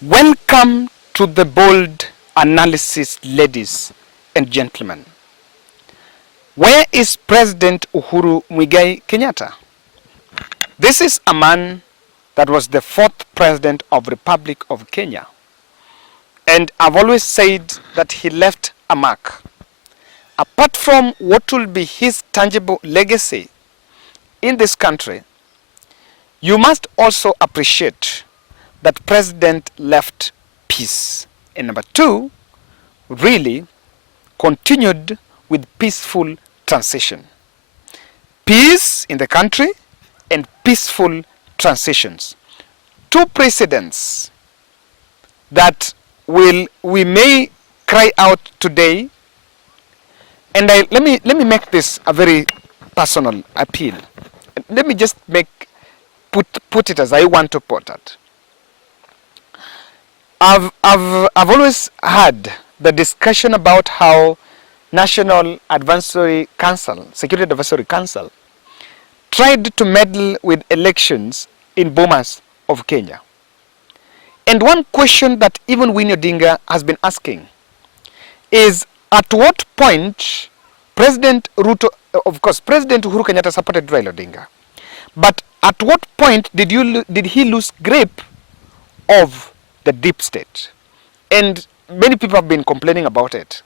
Welcome to the bold analysis, ladies and gentlemen. Where is President Uhuru Muigai Kenyatta? This is a man that was the fourth president of the Republic of Kenya. And I've always said that he left a mark. Apart from what will be his tangible legacy in this country, you must also appreciate that President left peace. And number two, really continued with peaceful transition. Peace in the country and peaceful transitions. Two precedents that we may cry out today. And let me make this a very personal appeal. Let me just put it as I want to put it. I've always had the discussion about how National Advisory Council, Security Advisory Council, tried to meddle with elections in Bomas of Kenya. And one question that even Winnie Odinga has been asking is, at what point President Ruto, of course, President Uhuru Kenyatta supported Raila Odinga, but at what point did he lose grip of the deep state? And many people have been complaining about it.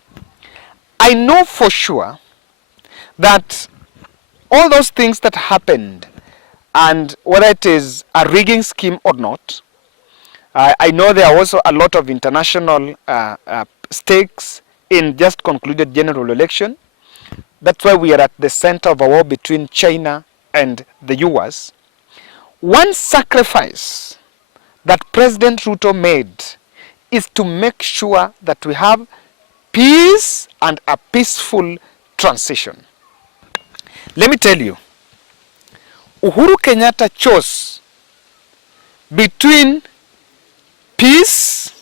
I know for sure that all those things that happened, and whether it is a rigging scheme or not, I know there are also a lot of international stakes in just concluded general election. That's why we are at the center of a war between China and the US. One sacrifice that President Ruto made is to make sure that we have peace and a peaceful transition. Let me tell you, Uhuru Kenyatta chose between peace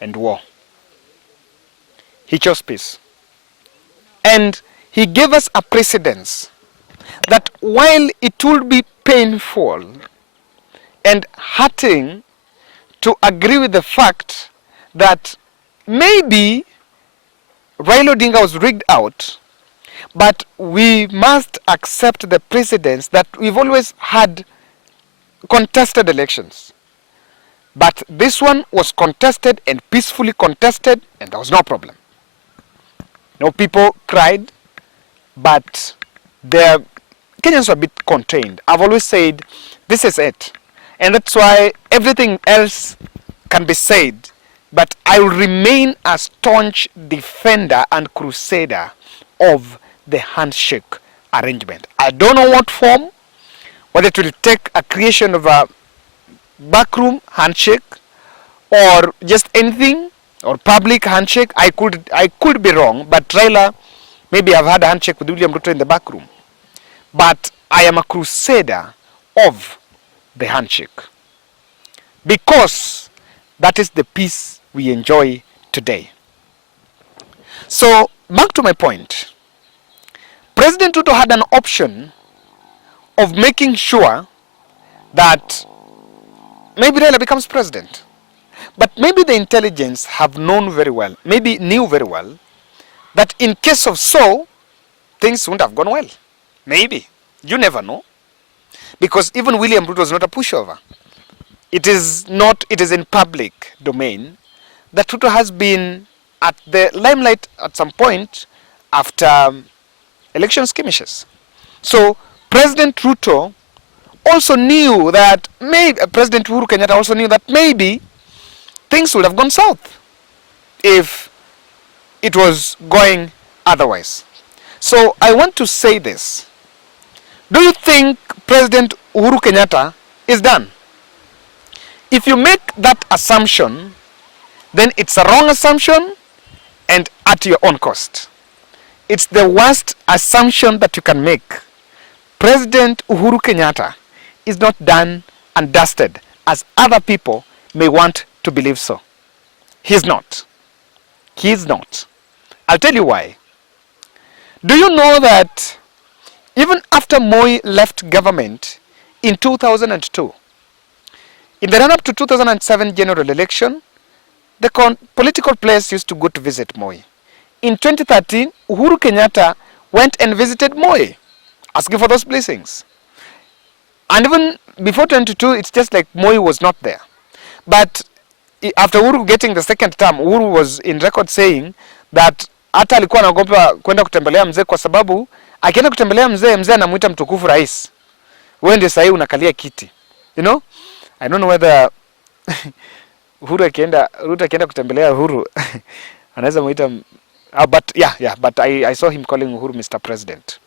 and war. He chose peace. And he gave us a precedence that while it will be painful and hurting to agree with the fact that maybe Raila Odinga was rigged out, but we must accept the precedence that we've always had contested elections. But this one was contested and peacefully contested, and there was no problem. No people cried, but the Kenyans were a bit contained. I've always said this is it. And that's why everything else can be said, but I will remain a staunch defender and crusader of the handshake arrangement. I don't know what form, whether it will take a creation of a backroom handshake or just anything, or public handshake. I could be wrong, but Raila, maybe I've had a handshake with William Ruto in the backroom. But I am a crusader of the handshake, because that is the peace we enjoy today. So back to my point. President Ruto had an option of making sure that maybe Raila becomes president. But maybe the intelligence have known very well, maybe knew very well, that in case of so, things wouldn't have gone well. Maybe. You never know. Because even William Ruto was not a pushover. It is in public domain that Ruto has been at the limelight at some point after election skirmishes. So President Ruto also knew that President Uhuru Kenyatta also knew that maybe things would have gone south if it was going otherwise. So I want to say this. Do you think President Uhuru Kenyatta is done? If you make that assumption, then it's a wrong assumption and at your own cost. It's the worst assumption that you can make. President Uhuru Kenyatta is not done and dusted as other people may want to believe so. He's not. He's not. I'll tell you why. Do you know that even after Moi left government in 2002, In the run-up to 2007 general election, the political players used to go to visit Moi. In 2013, Uhuru Kenyatta went and visited Moi, asking for those blessings. And even before 22, it's just like Moi was not there. But after Uhuru getting the second term, Uhuru was in record saying that hata alikuwa anaogopa kwenda kutembelea mzee kwa sababu akienda kutembelea mzee, mzee anamuita mtukufu rais. Wewe ndio sasa unakalia kiti. You know? I don't know whether Uhuru akienda kutembelea Uhuru anaweza muita but I saw him calling Uhuru Mr. President.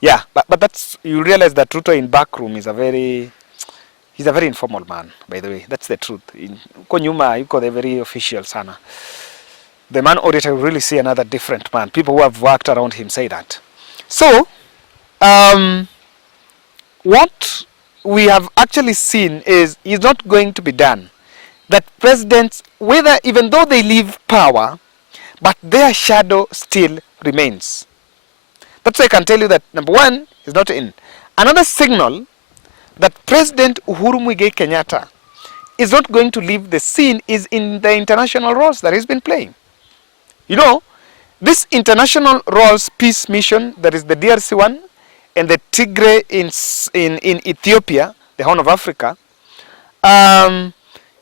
Yeah, but that's, you realize that Ruto in Backroom is he's a very informal man, by the way. That's the truth. Uko nyuma yuko the very official sana. The man auditor will really see another different man. People who have worked around him say that. So, what we have actually seen is not going to be done. That presidents, whether even though they leave power, but their shadow still remains. That's why I can tell you that number one is not in. Another signal that President Uhuru Muigai Kenyatta is not going to leave the scene is in the international roles that he's been playing. You know, this international roles peace mission, that is the DRC one, and the Tigray in Ethiopia, the Horn of Africa,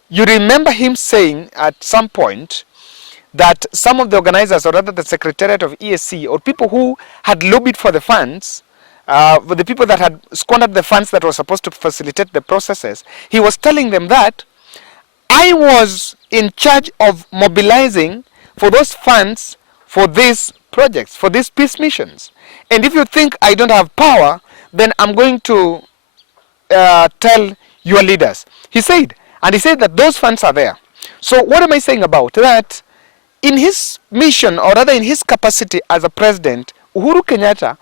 you remember him saying at some point that some of the organizers, or rather the secretariat of EAC, or people who had lobbied for the funds, the people that had squandered the funds that were supposed to facilitate the processes, he was telling them that I was in charge of mobilizing for those funds for these projects, for these peace missions. And if you think I don't have power, then I'm going to tell your leaders. He said that those funds are there. So what am I saying about that? In his mission, or rather in his capacity as a president, Uhuru Kenyatta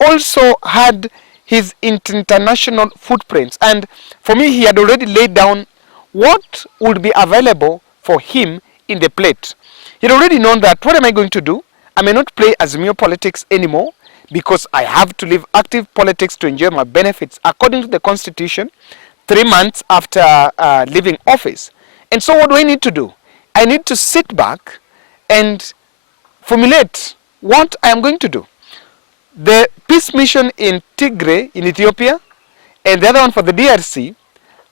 also had his international footprints. And for me, he had already laid down what would be available for him in the plate. He had already known that, what am I going to do? I may not play Azimio politics anymore because I have to live active politics to enjoy my benefits according to the Constitution 3 months after leaving office. And so what do I need to do? I need to sit back and formulate what I am going to do. The peace mission in Tigray, in Ethiopia, and the other one for the DRC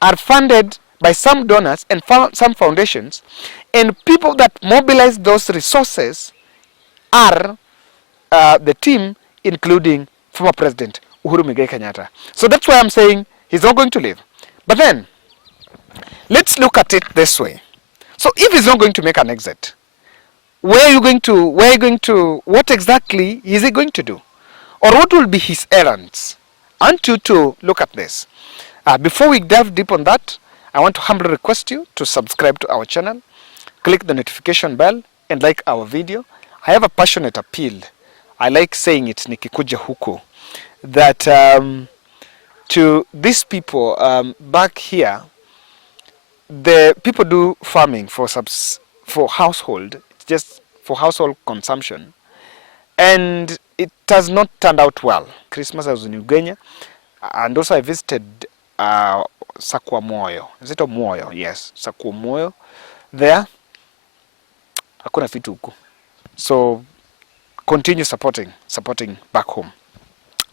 are funded by some donors and some foundations, and people that mobilize those resources are the team, including former President Uhuru Muigai Kenyatta. So that's why I'm saying he's not going to leave. But then, let's look at it this way. So if he's not going to make an exit, what exactly is he going to do? Or what will be his errands? I want you to look at this. Before we delve deep on that, I want to humbly request you to subscribe to our channel, click the notification bell, and like our video. I have a passionate appeal. I like saying it, nikikuja huku, that to these people back here, the people do farming for household, just for household consumption, and it has not turned out well. Christmas I was in Ugenya, and also I visited Sakwamoyo. Is it Moyo? Yes, Sakwamoyo. There, hakuna vitu huku. So continue supporting back home.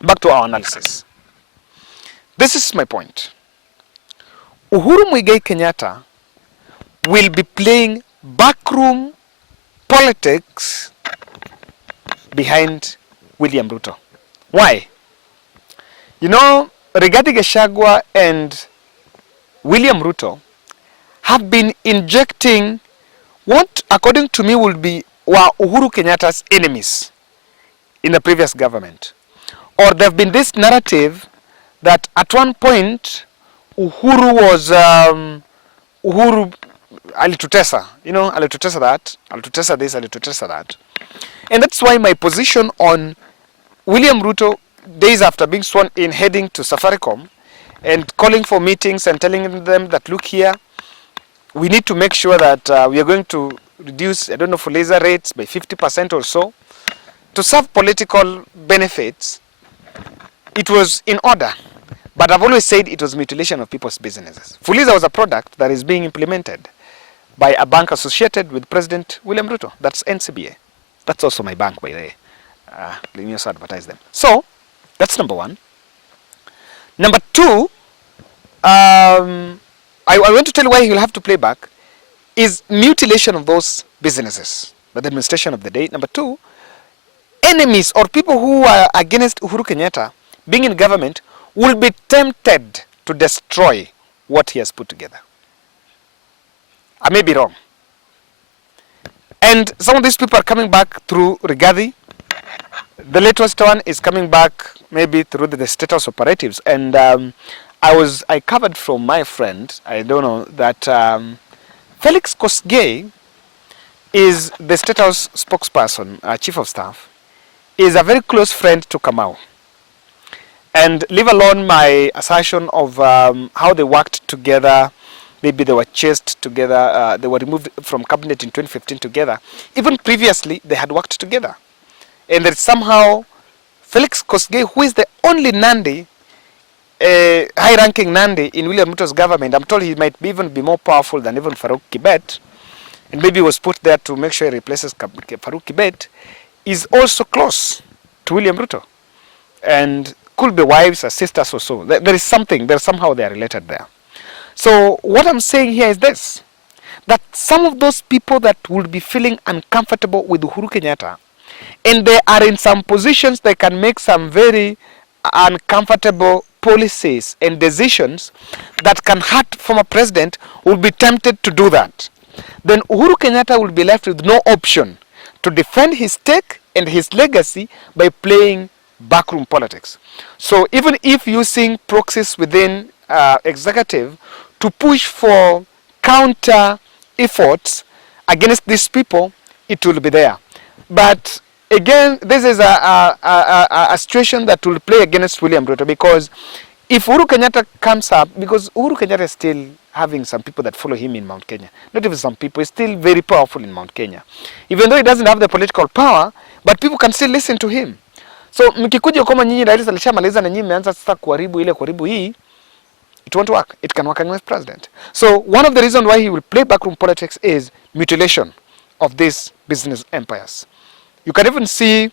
Back to our analysis. This is my point. Uhuru Muigai Kenyatta will be playing backroom politics behind William Ruto. Why? You know, Rigathi Gachagua and William Ruto have been injecting what, according to me, will be Uhuru Kenyatta's enemies in the previous government. Or there have been this narrative that at one point Uhuru was Uhuru alitutesa, you know, alitutesa that, alitutesa this, alitutesa that. And that's why my position on William Ruto, days after being sworn in, heading to Safaricom and calling for meetings and telling them that, look here, we need to make sure that we are going to reduce, I don't know, fertilizer rates by 50% or so to serve political benefits. It was in order. But I've always said it was mutilation of people's businesses. Fuliza was a product that is being implemented by a bank associated with President William Ruto. That's NCBA. That's also my bank, by the way. Let me also advertise them. So, that's number one. Number two, I want to tell you why he'll have to play back, is mutilation of those businesses. The demonstration of the day. Number two, enemies or people who are against Uhuru Kenyatta being in government will be tempted to destroy what he has put together. I may be wrong. And some of these people are coming back through Rigathi. The latest one is coming back maybe through the state house operatives. And I covered from my friend, I don't know, that Felix Kosgei is the state house spokesperson, chief of staff, is a very close friend to Kamau. And leave alone my assertion of how they worked together. Maybe they were chased together, they were removed from cabinet in 2015 together. Even previously, they had worked together. And that somehow, Felix Kosgei, who is the only Nandi, high-ranking Nandi in William Ruto's government, I'm told he might even be more powerful than even Farouk Kibet, and maybe was put there to make sure he replaces Farouk Kibet, is also close to William Ruto. And could be wives or sisters or so. There is something, somehow they are related there. So what I'm saying here is this, that some of those people that will be feeling uncomfortable with Uhuru Kenyatta, and they are in some positions they can make some very uncomfortable policies and decisions that can hurt former president, will be tempted to do that. Then Uhuru Kenyatta will be left with no option to defend his stake and his legacy by playing backroom politics. So even if using proxies within executive to push for counter efforts against these people, it will be there. But again, this is a situation that will play against William Ruto, because if Uhuru Kenyatta comes up, because Uhuru Kenyatta is still having some people that follow him in Mount Kenya, not even some people, he's still very powerful in Mount Kenya. Even though he doesn't have the political power, but people can still listen to him. So mkikuja kama nyinyi rais alishamaliza na nyinyi mmeanza sasa kuharibu hii, it won't work. It can work against president. So one of the reasons why he will play backroom politics is mutilation of these business empires. You can even see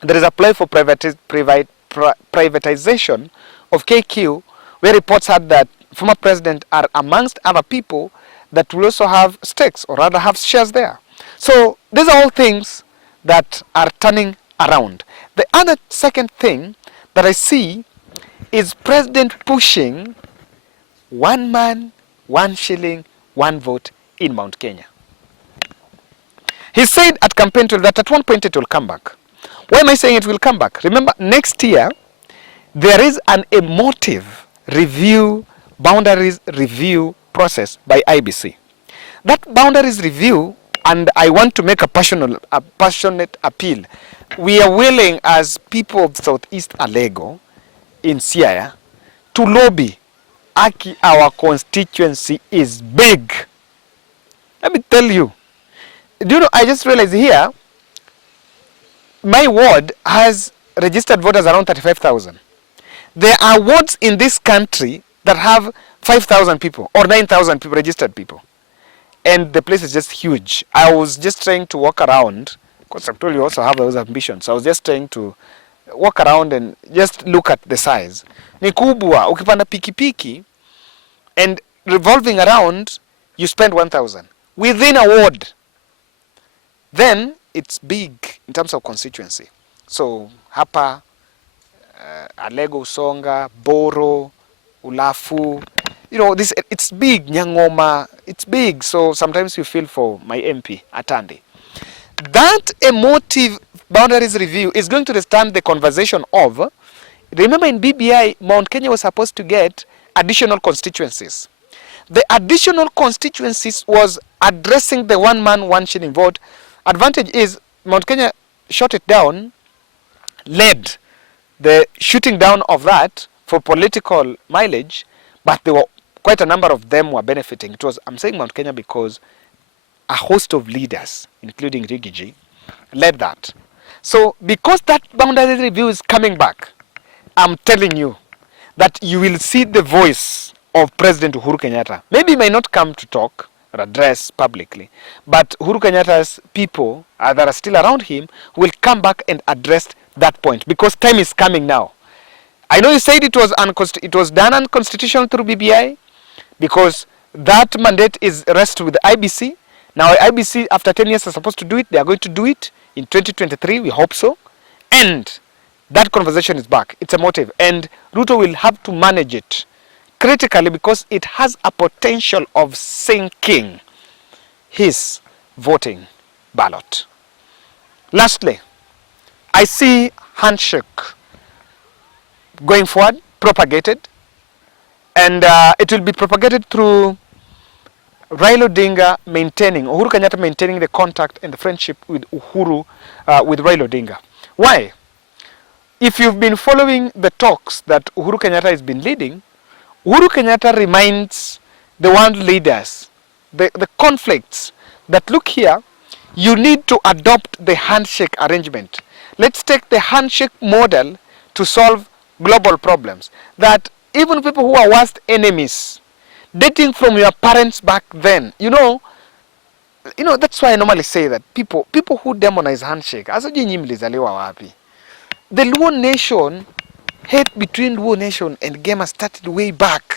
there is a play for privatization of KQ, where reports had that former president are amongst other people that will also have stakes or rather have shares there. So these are all things that are turning around. The other second thing that I see is president pushing one man, 1 shilling, 1 vote in Mount Kenya. He said at campaign trail that at one point it will come back. Why am I saying it will come back? Remember, next year, there is an emotive review, boundaries review process by IBC. That boundaries review, and I want to make a passionate appeal. We are willing, as people of Southeast Alego in Siaya, to lobby. Aki, our constituency is big. Let me tell you. Do you know, I just realized here, my ward has registered voters around 35,000. There are wards in this country that have 5,000 people or 9,000 people, registered people. And the place is just huge. I was just trying to walk around, because I'm told you also have those ambitions. So I was just trying to walk around and just look at the size. Ni kubwa, ukipanda pikipiki, and revolving around, you spend 1,000 within a ward. Then it's big in terms of constituency. So hapa, Alego, Usonga, Boro, Ulafu, you know, this, it's big. Nyangoma, it's big. So sometimes you feel for my MP, Atande. That emotive boundaries review is going to stand the conversation of, remember in BBI, Mount Kenya was supposed to get additional constituencies. The additional constituencies was addressing the 1 man, 1 shilling vote. Advantage is Mount Kenya shot it down, led the shooting down of that for political mileage, but there were quite a number of them were benefiting. It was, I'm saying Mount Kenya because a host of leaders, including Rigiji, led that. So because that boundary review is coming back, I'm telling you that you will see the voice of President Uhuru Kenyatta. Maybe he may not come to talk or address publicly, but Uhuru Kenyatta's people that are still around him will come back and address that point, because time is coming now. I know you said it was done unconstitutional through BBI, because that mandate is rested with the IBC. Now IBC, after 10 years, are supposed to do it. They are going to do it in 2023. We hope so. And that conversation is back. It's a motive. And Ruto will have to manage it critically, because it has a potential of sinking his voting ballot. Lastly, I see handshake going forward, propagated. And it will be propagated through Raila Odinga Uhuru Kenyatta maintaining the contact and the friendship with Uhuru, with Raila Odinga. Why? If you've been following the talks that Uhuru Kenyatta has been leading, Uhuru Kenyatta reminds the world leaders, the conflicts, that look here, you need to adopt the handshake arrangement. Let's take the handshake model to solve global problems. That even people who are worst enemies, dating from your parents back then, you know, that's why I normally say that people who demonize handshake, as the Luo nation, hate between Luo nation and Gema started way back.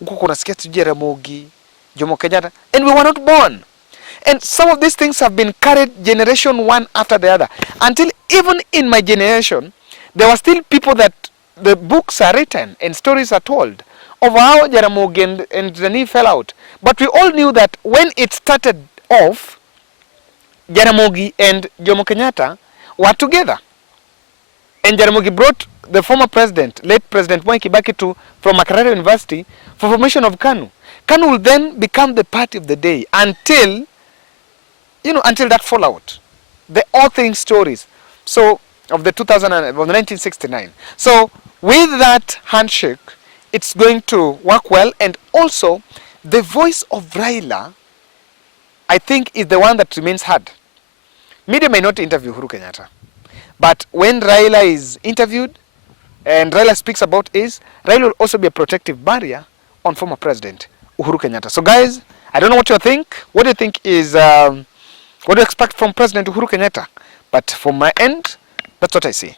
And we were not born. And some of these things have been carried generation one after the other, until even in my generation, there were still people that the books are written and stories are told of how Jaramogi and Zani fell out. But we all knew that when it started off, Jaramogi and Jomo Kenyatta were together. And Jaramogi brought the former president, late President Mwai Kibaki, from Makerere University for formation of KANU. KANU will then become the party of the day until that fallout. The all things stories. So, of the 1969. So, with that handshake, it's going to work well. And also, the voice of Raila, I think, is the one that remains hard. Media may not interview Uhuru Kenyatta, but when Raila is interviewed and Raila speaks about Raila will also be a protective barrier on former President Uhuru Kenyatta. So guys, I don't know what you think. What do you think is, what do you expect from President Uhuru Kenyatta? But from my end, that's what I see.